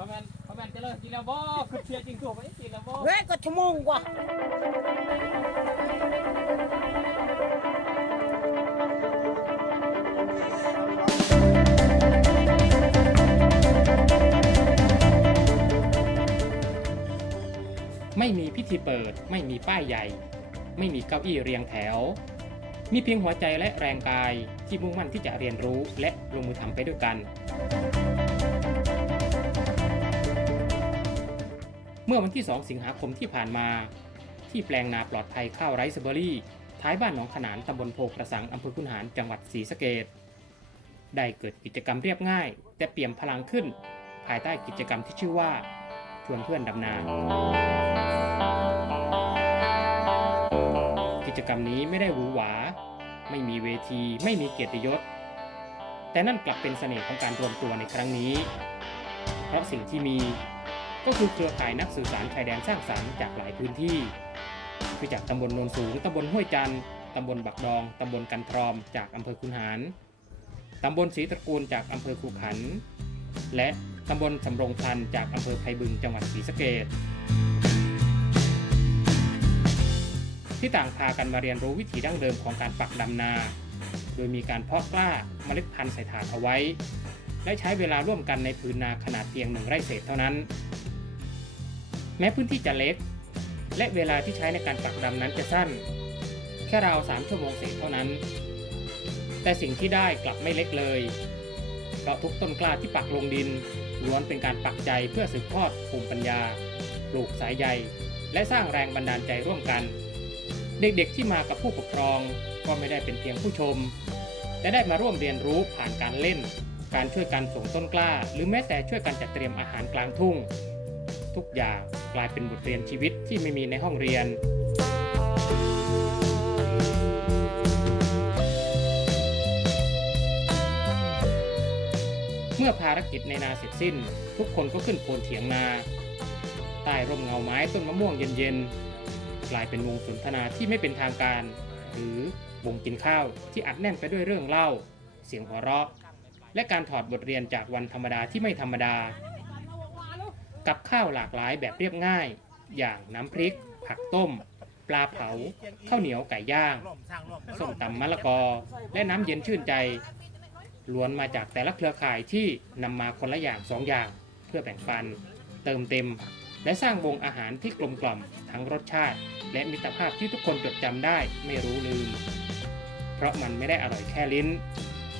เขาแมนเขาแมนจะเลิกกินแล้วบ่คือเชียร์จริงตัวไปกินแล้วบ่เฮ้ยก็ชั่วโมงกว่าไม่มีพิธีเปิด ไม่มีป้ายใหญ่ ไม่มีเก้าอี้เรียงแถว มีเพียงหัวใจและแรงกายที่มุ่งมั่นที่จะเรียนรู้และลงมือทำไปด้วยกันเมื่อวันที่ 2 สิงหาคมที่ผ่านมา ที่แปลงนาปลอดภัยข้าวไรซ์เบอรี่ ท้ายบ้านหนองขนานตำบลโพกระสังอำเภอคุนหารจังหวัดศรีสะเกดได้เกิดกิจกรรมเรียบง่าย แต่เปี่ยมพลังขึ้น ภายใต้กิจกรรมที่ชื่อว่า ชวนเพื่อนดำนา กิจกรรมนี้ไม่ได้หวือหวา ไม่มีเวที ไม่มีเกียรติยศ แต่นั่นกลับเป็นเสน่ห์ของการรวมตัวในครั้งนี้ เพราะสิ่งที่มี ก็คือเครือข่ายนักสื่อสารชายแดนสร้างสรรค์จากหลายพื้นที่ คือจากตำบลโนนสูงตำบลห้วยจันทร์ตำบลบักดองตำบลกันทรอม จากอำเภอคุนหารตำบลศรีตระกูลจากอำเภอคูขัน และตำบลสำโรงพันจากอำเภอไพบึงจังหวัดศรีสะเกษที่ต่างพากันมาเรียนรู้วิถีดั้งเดิมของการปักดำนา โดยมีการเพาะกล้าเมล็ดพันธุ์ใส่ถาดเอาไว้ และใช้เวลาร่วมกันในพื้นนาขนาดเพียงหนึ่งไร่เศษเท่านั้น แม้พื้นที่จะเล็ก และเวลาที่ใช้ในการปักดำนั้นจะสั้น แค่ราวสามชั่วโมงเศษเท่านั้น แต่สิ่งที่ได้กลับไม่เล็กเลยเพราะทุกต้นกล้าที่ปักลงดินล้วนเป็นการปักใจเพื่อสืบทอดภูมิปัญญา ปลูกสายใยและสร้างแรงบันดาลใจร่วมกัน เด็กๆที่มากับผู้ปกครองก็ไม่ได้เป็นเพียงผู้ชม แต่ได้มาร่วมเรียนรู้ผ่านการเล่น การช่วยกันส่งต้นกล้า หรือแม้แต่ช่วยกันจัดเตรียมอาหารกลางทุ่ง ทุกอย่างกลายเป็นบทเรียนชีวิตที่ไม่มีในห้องเรียน เมื่อภารกิจในนาเสร็จสิ้น ทุกคนก็ขึ้นโคนเถียงนา ใต้ร่มเงาไม้ต้นมะม่วงเย็นๆ กลายเป็นวงสนทนาที่ไม่เป็นทางการ หรือวงกินข้าวที่อัดแน่นไปด้วยเรื่องเล่า เสียงหัวเราะ และการถอดบทเรียนจากวันธรรมดาที่ไม่ธรรมดา กับข้าวหลากหลายแบบเรียบง่าย อย่างน้ำพริก ผักต้ม ปลาเผา ข้าวเหนียวไก่ย่างส้มตำมะละกอ และน้ำเย็นชื่นใจ ล้วนมาจากแต่ละเครือข่ายที่นำมาคนละอย่างสองอย่าง เพื่อแบ่งปัน เติมเต็ม และสร้างวงอาหารที่กลมกล่อมทั้งรสชาติ และมิตรภาพที่ทุกคนจดจำได้ไม่รู้ลืม เพราะมันไม่ได้อร่อยแค่ลิ้น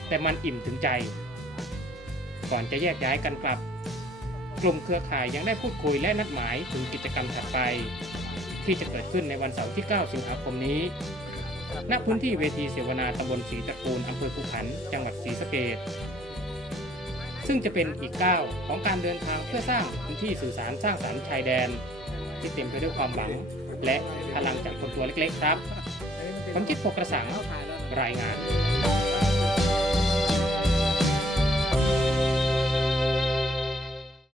แต่มันอิ่มถึงใจ ก่อนจะแยกย้ายกันกลับ กลุ่มเครือข่ายยังได้พูดคุยและนัดหมายถึงกิจกรรมถัดไป ที่จะเกิดขึ้นในวันเสาร์ที่ 9 สิงหาคมนี้ ณ พื้นที่เวทีเสวนาตำบลศรีตะกูลอำเภอภูขัน จังหวัดศรีสะเกษซึ่งจะเป็นอีกก้าวของการเดินทางเพื่อสร้างพื้นที่สื่อสารสร้างสรรค์ชายแดน ที่เต็มไปด้วยความหวัง และพลังจากคนตัวเล็กๆ ครับผมคิดโฟกระสังรายงาน